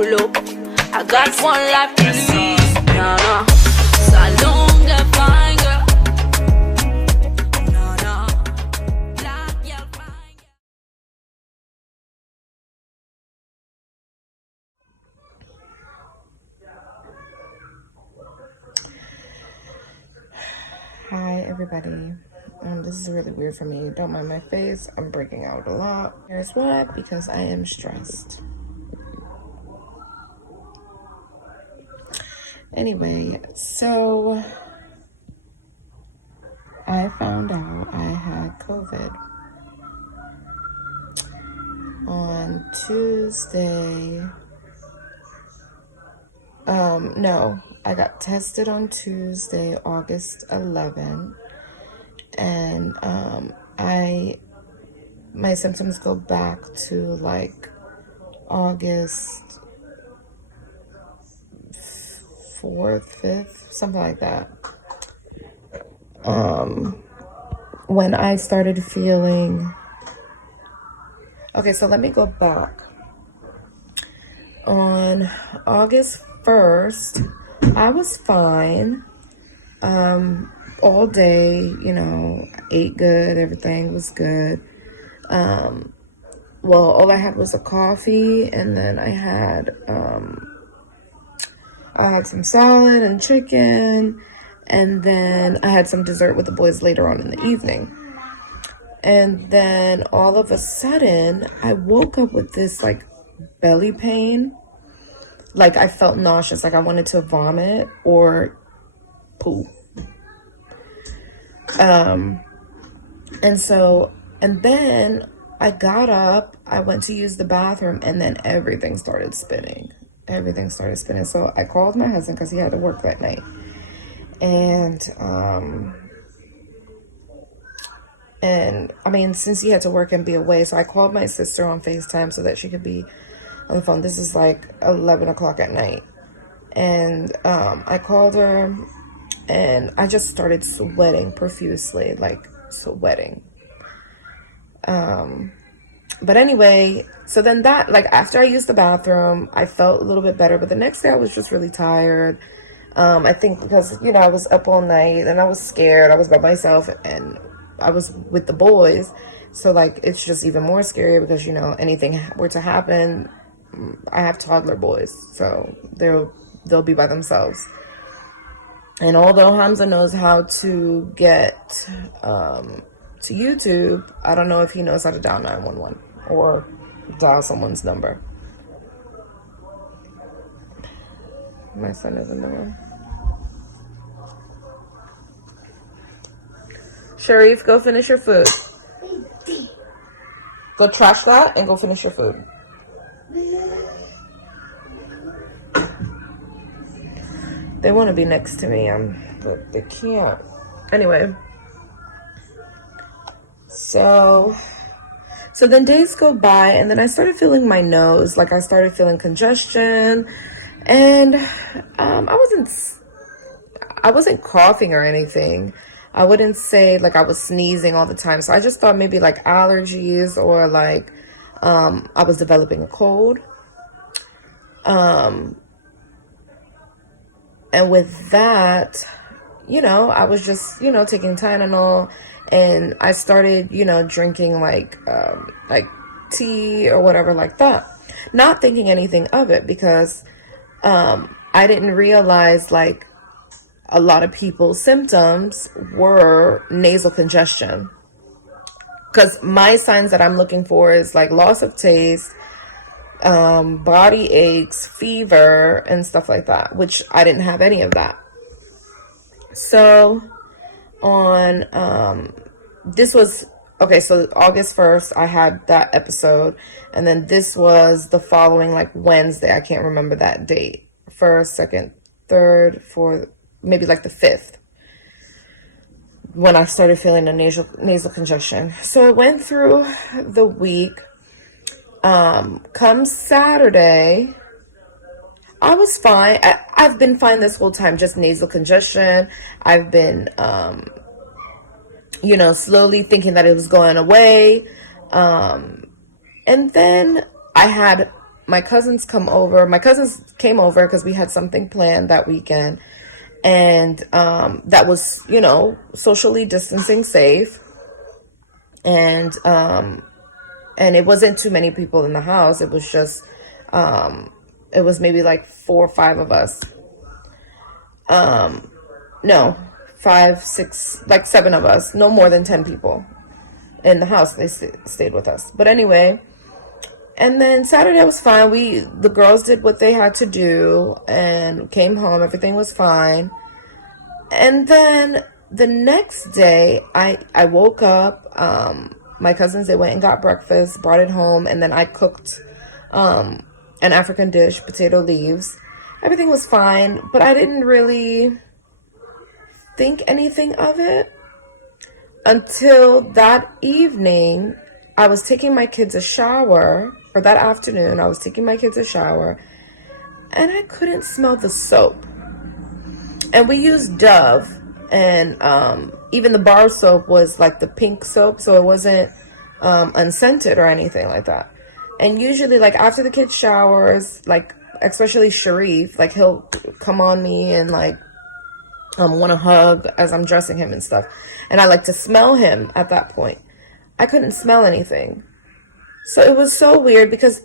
pull up. I got one life to live. No, no. Salon, get fine, girl. No, no. Black girl, fine, girl. Hi everybody. This is really weird for me. Don't mind my face. I'm breaking out a lot. Here's what, because I am stressed. Anyway, so I found out I had COVID on Tuesday. No, I got tested on Tuesday, August 11th. And my symptoms go back to like August 4th, 5th, something like that. When I started feeling, okay, so let me go back. On August 1st, I was fine. All day, you know, ate good, everything was good. Well, all I had was a coffee, and then I had some salad and chicken, and then I had some dessert with the boys later on in the evening. And then all of a sudden, I woke up with this like belly pain. Like I felt nauseous, like I wanted to vomit or poo. And then I got up, I went to use the bathroom, and then everything started spinning. So I called my husband because he had to work that night. And I mean, since he had to work and be away, so I called my sister on FaceTime so that she could be on the phone. This is like 11 o'clock at night. And I called her, and I just started sweating profusely, like sweating. But anyway, so then that, like after I used the bathroom, I felt a little bit better. But the next day I was just really tired. I think because, you know, I was up all night and I was scared. I was by myself and I was with the boys. So like, it's just even more scary because, you know, anything were to happen, I have toddler boys, so they'll be by themselves. And although Hamza knows how to get to YouTube, I don't know if he knows how to dial 911 or dial someone's number. My son is in the room. Sharif, go finish your food. Go trash that and go finish your food. They want to be next to me, but they can't. Anyway, so then days go by, and then I started feeling my nose, like I started feeling congestion, and I wasn't coughing or anything. I wouldn't say like I was sneezing all the time. So I just thought maybe like allergies or like I was developing a cold. And with that, you know, I was just, you know, taking Tylenol, and I started, you know, drinking like tea or whatever like that. Not thinking anything of it because I didn't realize like a lot of people's symptoms were nasal congestion. Because my signs that I'm looking for is like loss of taste, body aches, fever, and stuff like that, which I didn't have any of that. So on this was okay, so August 1st I had that episode, and then this was the following like Wednesday. I can't remember that date. First, second, third, fourth, maybe like the 5th, when I started feeling a nasal congestion. So it went through the week. Come Saturday, I was fine. I've been fine this whole time, just nasal congestion. I've been, you know, slowly thinking that it was going away. And then I had my cousins come over. My cousins came over because we had something planned that weekend. And that was, socially distancing safe. And it wasn't too many people in the house. It was just, it was maybe like 4 or 5 of us. No, 5, 6, like 7 of us. No more than 10 people in the house. They stayed with us. But anyway, and then Saturday was fine. The girls did what they had to do and came home. Everything was fine. And then the next day, I woke up. My cousins, they went and got breakfast, brought it home, and then I cooked an African dish, potato leaves. Everything was fine, but I didn't really think anything of it until that evening. I was taking my kids a shower, or that afternoon, I was taking my kids a shower, and I couldn't smell the soap. And we used Dove, and even the bar soap was like the pink soap, so it wasn't unscented or anything like that. And usually, like, after the kid showers, like, especially Sharif, like, he'll come on me and, like, want to hug as I'm dressing him and stuff. And I like to smell him at that point. I couldn't smell anything. So it was so weird because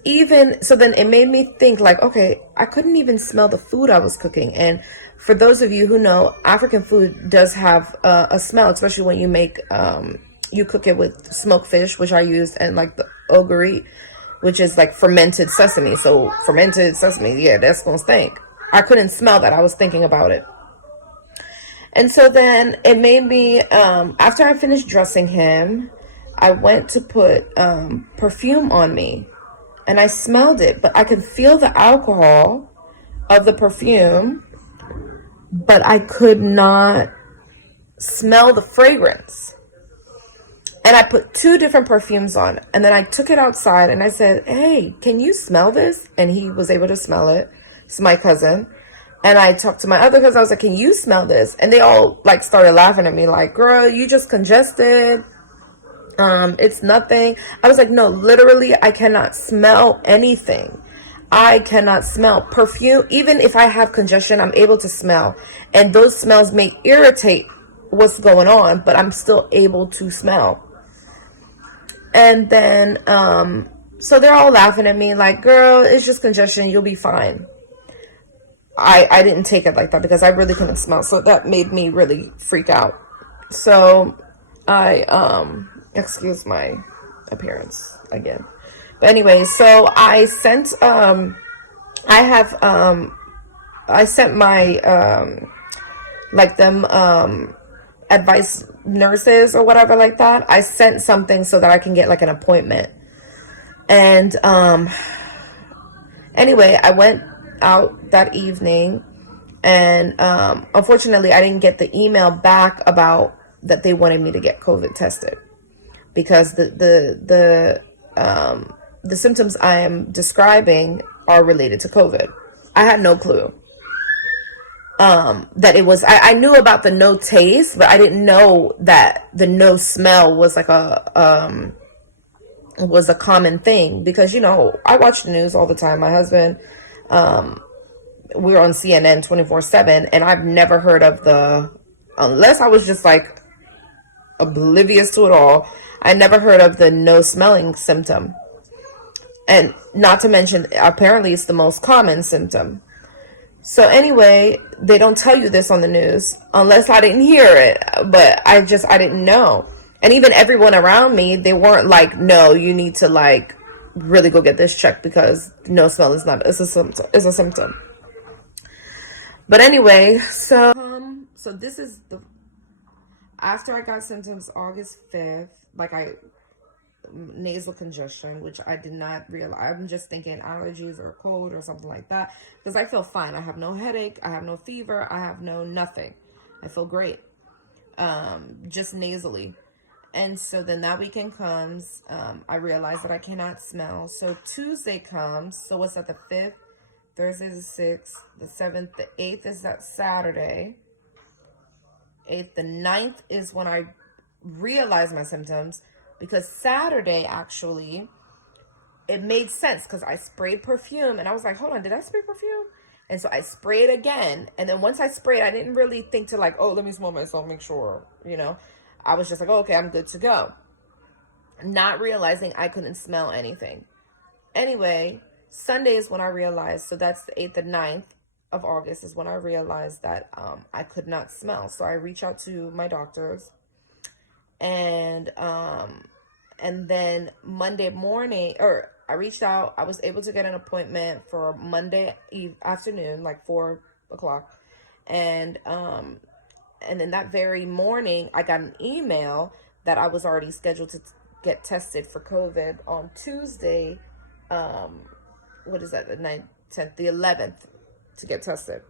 so then it made me think, like, okay, I couldn't even smell the food I was cooking. And for those of you who know, African food does have a smell, especially when you cook it with smoked fish, which I used, and like the ogiri, which is like fermented sesame. So fermented sesame, yeah, that's gonna stink. I couldn't smell that. I was thinking about it. And so then it made me, after I finished dressing him, I went to put perfume on me, and I smelled it, but I could feel the alcohol of the perfume, but I could not smell the fragrance. And I put 2 different perfumes on, and then I took it outside and I said, hey, can you smell this? And he was able to smell it. It's my cousin. And I talked to my other cousin. I was like, can you smell this? And they all like started laughing at me like, girl, you just congested. It's nothing. I was like, no, literally, I cannot smell anything. I cannot smell perfume. Even if I have congestion, I'm able to smell. And those smells may irritate what's going on, but I'm still able to smell. And then, so they're all laughing at me like, girl, it's just congestion. You'll be fine. I didn't take it like that because I really couldn't smell. So that made me really freak out. So excuse my appearance again. But anyway, so I sent, I sent my, like them, advice nurses or whatever like that. I sent something so that I can get like an appointment. And, anyway, I went out that evening, and unfortunately I didn't get the email back about that they wanted me to get COVID tested, because the symptoms I am describing are related to COVID. I had no clue that it was. I knew about the no taste, but I didn't know that the no smell was like a common thing, because I watch the news all the time. My husband, we're on CNN 24/7, and I've never heard of unless I was just like oblivious to it all, I never heard of the no smelling symptom. And not to mention, apparently it's the most common symptom. So anyway, they don't tell you this on the news unless I didn't hear it, but I didn't know. And even everyone around me, they weren't like, no, you need to like really go get this checked, because no smell is not, it's a symptom. But anyway, so this is after I got symptoms August 5th, like nasal congestion, which I did not realize. I'm just thinking allergies or a cold or something like that, because I feel fine. I have no headache, I have no fever, I have no nothing. I feel great, just nasally. And so then that weekend comes, I realize that I cannot smell. So Tuesday comes, so what's that, the 5th? Thursday the 6th, the 7th, the 8th is that Saturday. 8th, the 9th is when I realized my symptoms, because Saturday, actually, it made sense because I sprayed perfume and I was like, hold on, did I spray perfume? And so I sprayed again. And then once I sprayed, I didn't really think to like, oh, let me smell myself, make sure, you know. I was just like, oh, okay, I'm good to go. Not realizing I couldn't smell anything. Anyway, Sunday is when I realized, so that's the 8th and 9th of August is when I realized that I could not smell. So I reached out to my doctors, and then Monday morning, or I reached out, I was able to get an appointment for Monday afternoon, like 4 o'clock. And then that very morning, I got an email that I was already scheduled to get tested for COVID on Tuesday. What is that? The 9th, 10th, the 11th to get tested.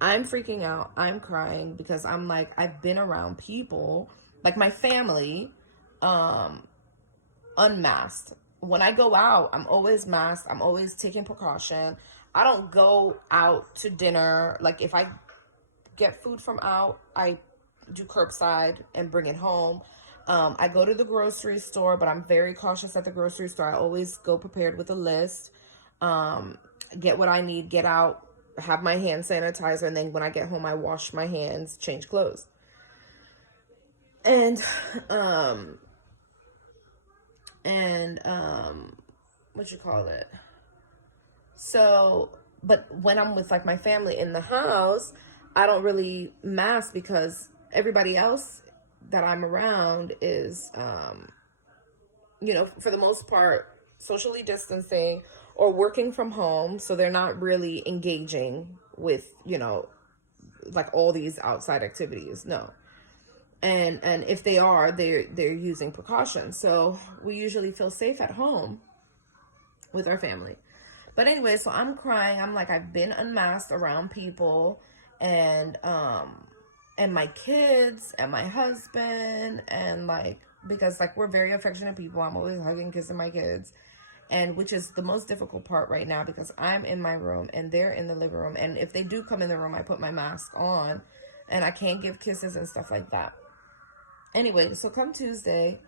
I'm freaking out. I'm crying because I'm like, I've been around people, like my family, unmasked. When I go out, I'm always masked. I'm always taking precaution. I don't go out to dinner. Like if I get food from out, I do curbside and bring it home. I go to the grocery store, but I'm very cautious at the grocery store. I always go prepared with a list, get what I need, get out, have my hand sanitizer, and then when I get home, I wash my hands, change clothes. And what you call it? So, but when I'm with like my family in the house, I don't really mask because everybody else that I'm around is, for the most part, socially distancing or working from home. So they're not really engaging with, like all these outside activities. No. And if they are, they're using precautions. So we usually feel safe at home with our family. But anyway, so I'm crying. I'm like, I've been unmasked around people, and my kids and my husband, and like, because like we're very affectionate people. I'm always hugging, kissing my kids, and which is the most difficult part right now because I'm in my room and they're in the living room. And if they do come in the room, I put my mask on and I can't give kisses and stuff like that. Anyway, so come Tuesday,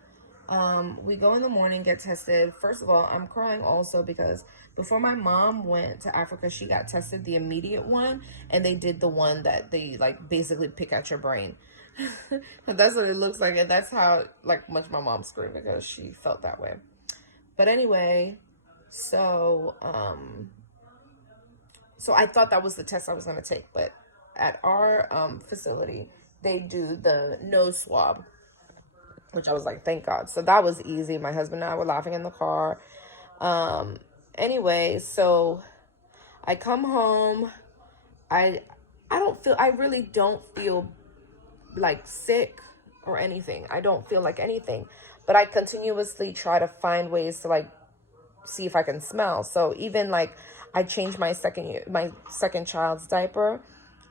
we go in the morning, get tested. First of all, I'm crying also because before my mom went to Africa, she got tested, the immediate one, and they did the one that they like basically pick at your brain. That's what it looks like, and that's how like much my mom screamed because she felt that way. But anyway, so I thought that was the test I was going to take, but at our facility, they do the nose swab, which I was like, thank God. So that was easy. My husband and I were laughing in the car. Anyway, so I come home. I really don't feel like sick or anything. I don't feel like anything, but I continuously try to find ways to like see if I can smell. So even like I changed my second child's diaper,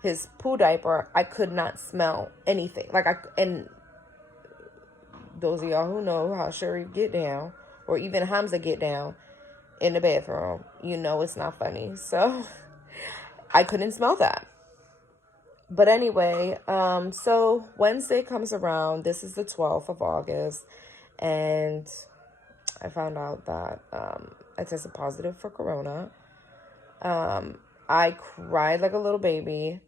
his poo diaper. I could not smell anything. And those of y'all who know how Sherry get down, or even Hamza get down in the bathroom, it's not funny. So I couldn't smell that. But anyway, so Wednesday comes around. This is the 12th of August. And I found out that I tested positive for corona. I cried like a little baby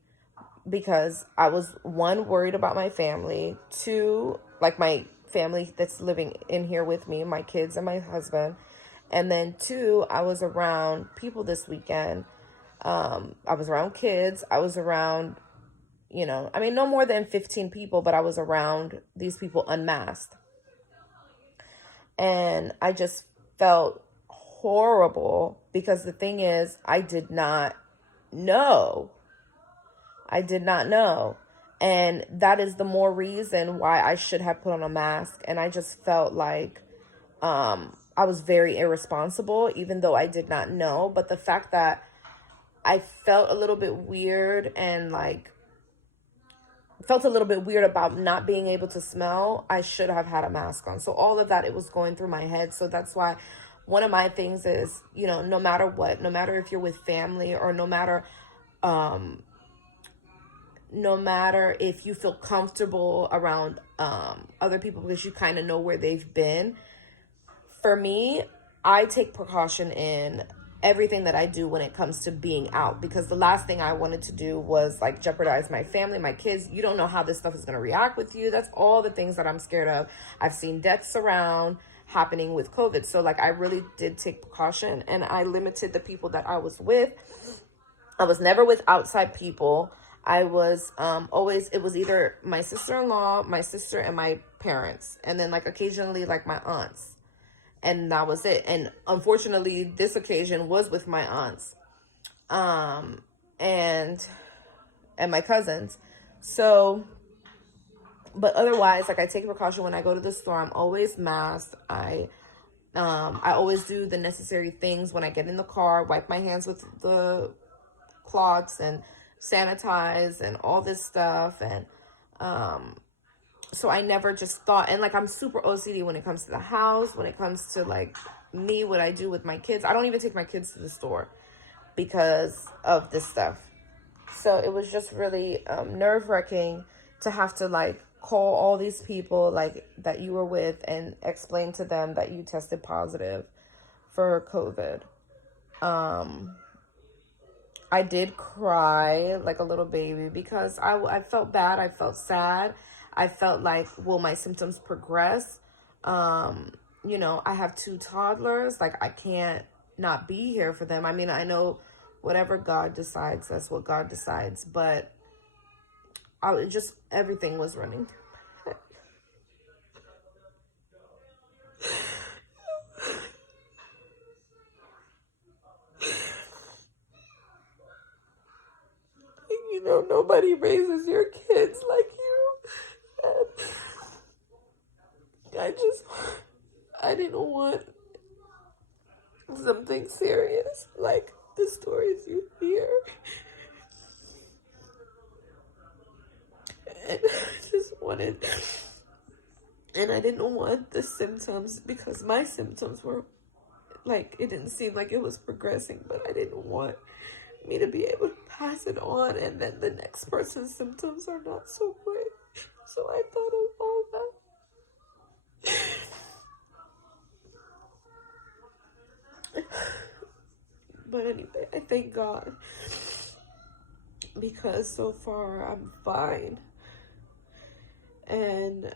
because I was, one, worried about my family. Two, like my family that's living in here with me, my kids and my husband. And then two, I was around people this weekend. I was around kids. I was around, no more than 15 people, but I was around these people unmasked. And I just felt horrible because the thing is, I did not know. And that is the more reason why I should have put on a mask. And I just felt like I was very irresponsible, even though I did not know. But the fact that I felt a little bit weird and felt a little bit weird about not being able to smell, I should have had a mask on. So all of that, it was going through my head. So that's why one of my things is, no matter what, no matter if you're with family or no matter if you feel comfortable around other people because you kind of know where they've been, for me, I take precaution in everything that I do when it comes to being out, because the last thing I wanted to do was like jeopardize my family, my kids. You don't know how this stuff is going to react with you. That's all the things that I'm scared of. I've seen deaths around happening with COVID. So like I really did take precaution, and I limited the people that I was with. I was never with outside people. I was always, it was either my sister-in-law, my sister, and my parents. And then like occasionally like my aunts. And that was it. And unfortunately, this occasion was with my aunts and my cousins. So, but otherwise, like I take precaution when I go to the store. I'm always masked. I always do the necessary things when I get in the car, wipe my hands with the cloths and sanitize and all this stuff. And so I never just thought, and like I'm super OCD when it comes to the house, when it comes to like me, what I do with my kids. I don't even take my kids to the store because of this stuff. So it was just really nerve-wracking to have to like call all these people like that you were with and explain to them that you tested positive for COVID. I did cry like a little baby because I felt bad. I felt sad. I felt like, will my symptoms progress? You know, I have 2 toddlers. Like, I can't not be here for them. I mean, I know whatever God decides, that's what God decides. But everything was running through my head. You know, nobody raises your kids like you. And I didn't want something serious like the stories you hear. And I just wanted, and I didn't want the symptoms, because my symptoms were like, it didn't seem like it was progressing, but I didn't want me to be able to pass it on, and then the next person's symptoms are not so great. So I thought of all that. But anyway, I thank God, because so far I'm fine. And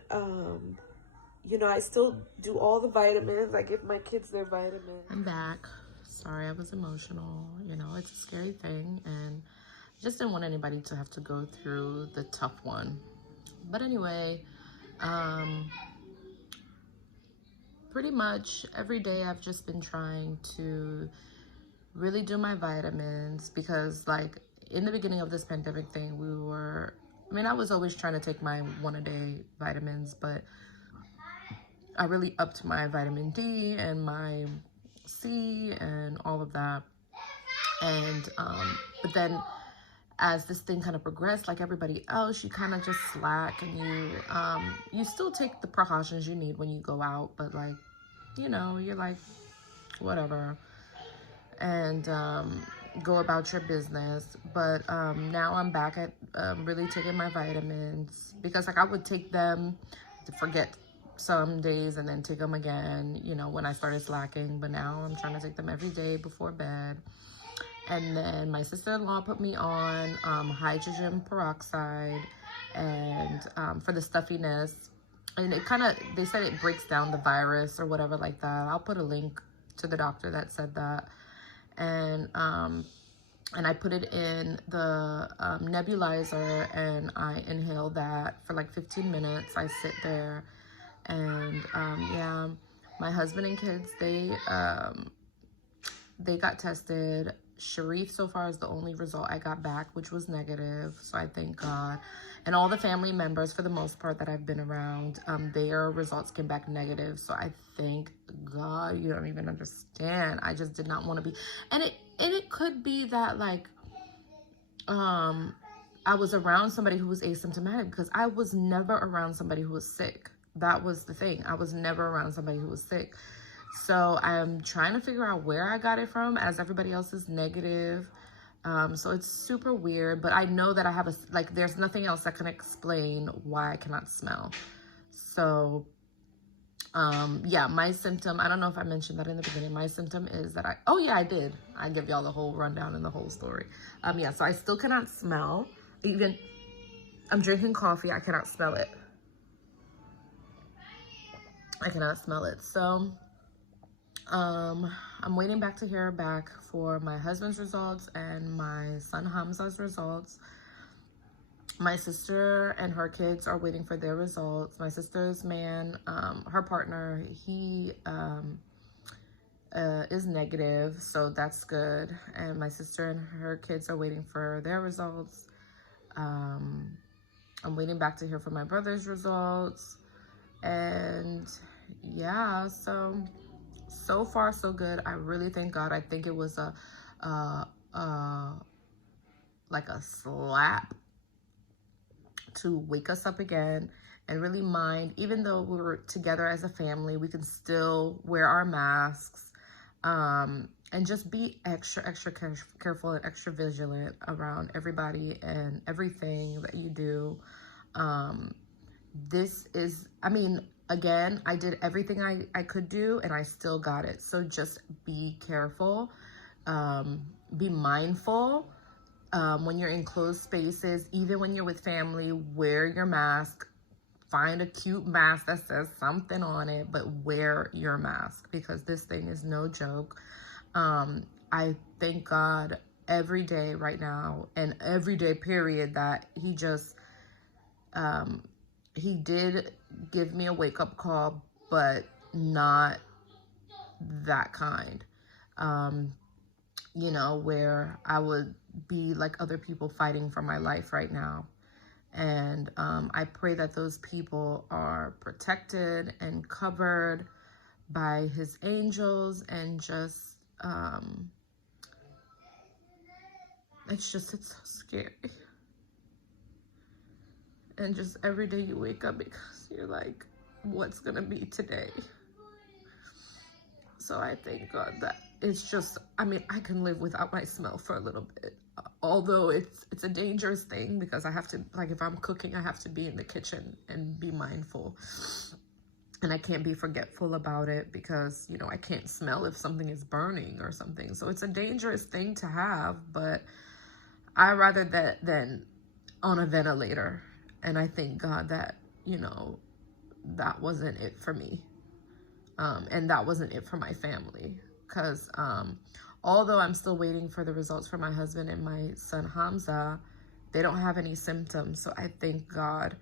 you know, I still do all the vitamins. I give my kids their vitamins. I'm back. Sorry, I was emotional. You know, it's a scary thing, and I just didn't want anybody to have to go through the tough one. But anyway, pretty much every day I've just been trying to really do my vitamins, because like in the beginning of this pandemic thing, I was always trying to take my 1-a-day vitamins, but I really upped my vitamin D and my C and all of that. And but then as this thing kind of progressed, like everybody else, you kind of just slack, and you still take the precautions you need when you go out, but like, you know, you're like, whatever, and go about your business. But now I'm back at really taking my vitamins, because like I would take them to forget some days and then take them again, you know, when I started slacking. But now I'm trying to take them every day before bed. And then my sister-in-law put me on hydrogen peroxide, and for the stuffiness. And it kind of, they said it breaks down the virus or whatever like that. I'll put a link to the doctor that said that. And I put it in the nebulizer, and I inhale that for like 15 minutes. I sit there, and yeah, my husband and kids, they got tested. Sharif so far is the only result I got back, which was negative, so I thank God. And all the family members, for the most part, that I've been around, their results came back negative, so I thank God. You don't even understand. I just did not want to be, and it could be that like I was around somebody who was asymptomatic, because I was never around somebody who was sick. That was the thing. I was never around somebody who was sick. So I'm trying to figure out where I got it from, as everybody else is negative. So it's super weird, but I know that I have there's nothing else that can explain why I cannot smell. So Yeah, my symptom, I don't know if I mentioned that in the beginning. My symptom is that oh yeah, I did. I give y'all the whole rundown and the whole story. Yeah, so I still cannot smell. Even I'm drinking coffee, I cannot smell it. I cannot smell it. So, I'm waiting back to hear back for my husband's results and my son Hamza's results. My sister and her kids are waiting for their results. My sister's man, her partner, he is negative, so that's good. And my sister and her kids are waiting for their results. I'm waiting back to hear from my brother's results. And yeah, so far so good. I really thank God. I think it was like a slap to wake us up again and really mind, even though we were together as a family, we can still wear our masks, and just be extra careful and extra vigilant around everybody and everything that you do. This is, I mean, again, I did everything I could do and I still got it. So just be careful, be mindful. When you're in closed spaces, even when you're with family, wear your mask. Find a cute mask that says something on it, but wear your mask because this thing is no joke. I thank God every day right now and every day period that he just, he did give me a wake-up call, but not that kind. You know, where I would be like other people fighting for my life right now. And I pray that those people are protected and covered by his angels, and just, it's so scary. And just every day you wake up because you're like, what's gonna be today? So I thank God that it's just, I mean, I can live without my smell for a little bit. Although it's a dangerous thing because I have to, like, if I'm cooking, I have to be in the kitchen and be mindful. And I can't be forgetful about it because, you know, I can't smell if something is burning or something. So it's a dangerous thing to have, but I rather that than on a ventilator. And I thank God that, you know, that wasn't it for me. And that wasn't it for my family. Because although I'm still waiting for the results for my husband and my son Hamza, they don't have any symptoms. So I thank God.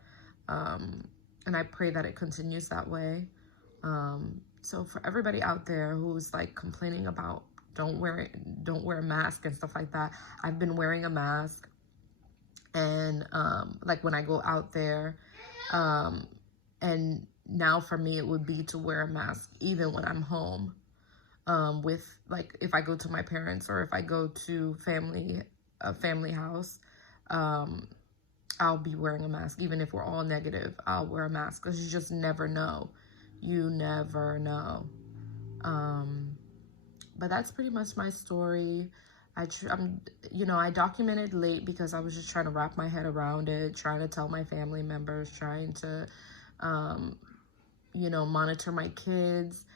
And I pray that it continues that way. So for everybody out there who's like complaining about don't wear a mask and stuff like that, I've been wearing a mask. And like when I go out there, and now for me it would be to wear a mask even when I'm home, with, like, if I go to my parents or if I go to a family house, I'll be wearing a mask. Even if we're all negative, I'll wear a mask because you just never know. You never know. But that's pretty much my story. You know, I documented late because I was just trying to wrap my head around it, trying to tell my family members, trying to, you know, monitor my kids.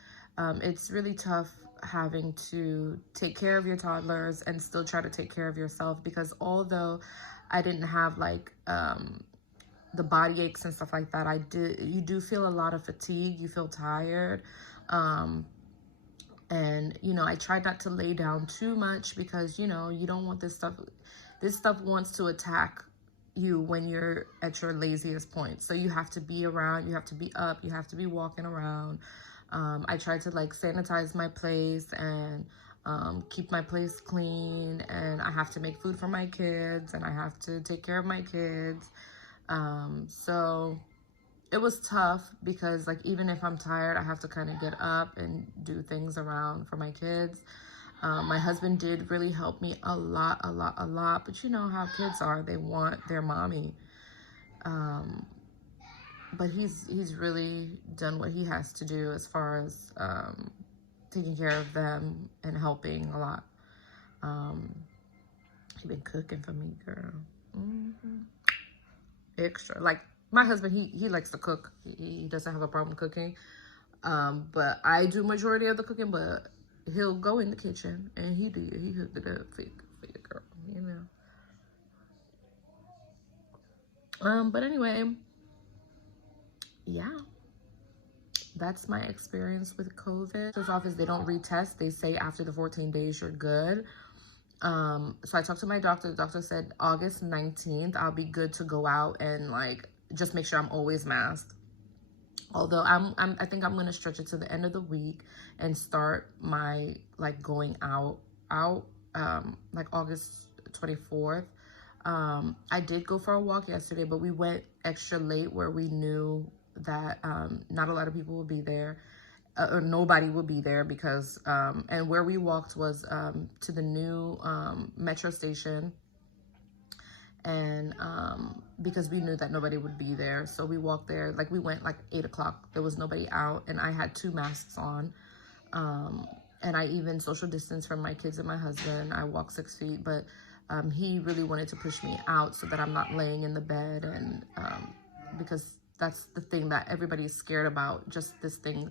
It's really tough having to take care of your toddlers and still try to take care of yourself, because although I didn't have like the body aches and stuff like that, you do feel a lot of fatigue. You feel tired. And, you know, I tried not to lay down too much because, you know, you don't want this stuff wants to attack you when you're at your laziest point. So you have to be around, you have to be up, you have to be walking around. I tried to like sanitize my place and keep my place clean, and I have to make food for my kids and I have to take care of my kids. So it was tough because, like, even if I'm tired, I have to kind of get up and do things around for my kids. My husband did really help me a lot, but you know how kids are, they want their mommy. But he's really done what he has to do as far as taking care of them and helping a lot. He's been cooking for me, girl. Extra. Like, my husband, he likes to cook. He doesn't have a problem cooking. But I do majority of the cooking, but he'll go in the kitchen and he hooked it up for your girl, you know. But anyway, yeah, that's my experience with COVID. Doctor's office, they don't retest. They say after the 14 days you're good. So I talked to my doctor. The doctor said August 19th I'll be good to go out and like just make sure I'm always masked. Although I think I'm gonna stretch it to the end of the week and start my like going out like August 24th. I did go for a walk yesterday, but we went extra late where we knew that not a lot of people will be there, or nobody will be there, because and where we walked was to the new metro station. And because we knew that nobody would be there, so we walked there. Like we went like 8 o'clock, there was nobody out, and I had 2 masks on, and I even social distance from my kids and my husband. I walked 6 feet, but he really wanted to push me out so that I'm not laying in the bed, and because that's the thing that everybody's scared about, just this thing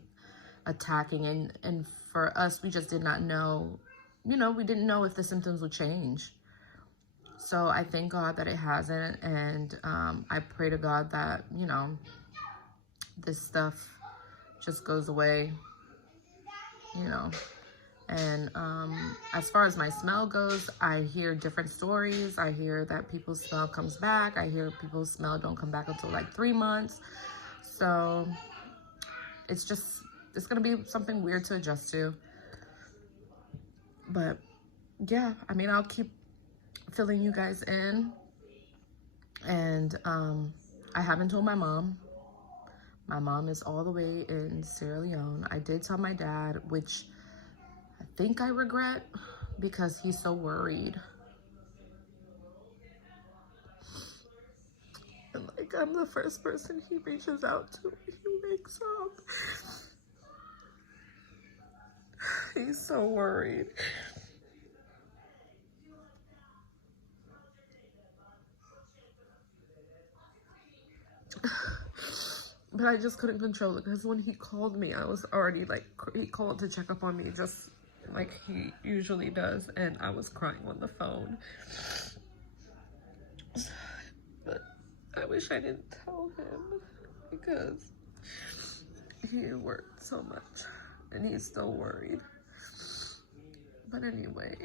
attacking. And for us, we just did not know, you know, we didn't know if the symptoms would change. So I thank God that it hasn't, and I pray to God that, you know, this stuff just goes away, you know. And as far as my smell goes, I hear different stories. I hear that people's smell comes back. I hear people's smell don't come back until like 3 months. So it's gonna be something weird to adjust to. But yeah, I mean, I'll keep filling you guys in. And I haven't told my mom. My mom is all the way in Sierra Leone. I did tell my dad, which I think I regret, because he's so worried. And like, I'm the first person he reaches out to when he wakes up. He's so worried. But I just couldn't control it, because when he called me, I was already like, he called to check up on me just like he usually does, and I was crying on the phone. But I wish I didn't tell him, because he worked so much and he's still worried. But anyway.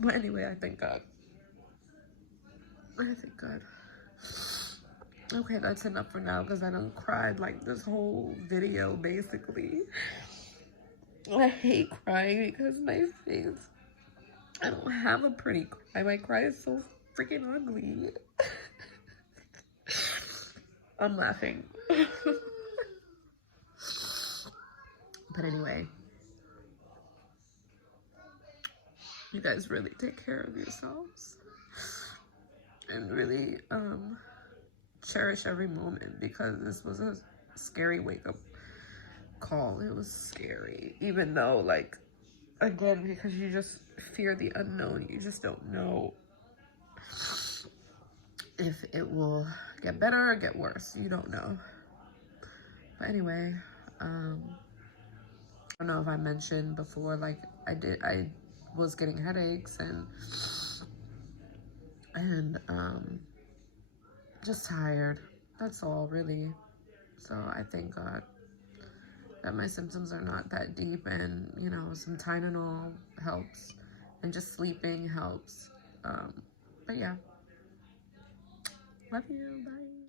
But anyway, I thank God. I thank God. Okay, that's enough for now, because I done cried like this whole video, basically. I hate crying because my face, I don't have a pretty cry. My cry is so freaking ugly. I'm laughing. But anyway, you guys really take care of yourselves and really cherish every moment, because this was a scary wake-up call. It was scary, even though, like, again, because you just fear the unknown. You just don't know if it will get better or get worse. You don't know. But anyway, I don't know if I mentioned before, like, I was getting headaches and just tired. That's all, really. So I thank God that my symptoms are not that deep, and, you know, some Tylenol helps, and just sleeping helps. But yeah, love you, bye.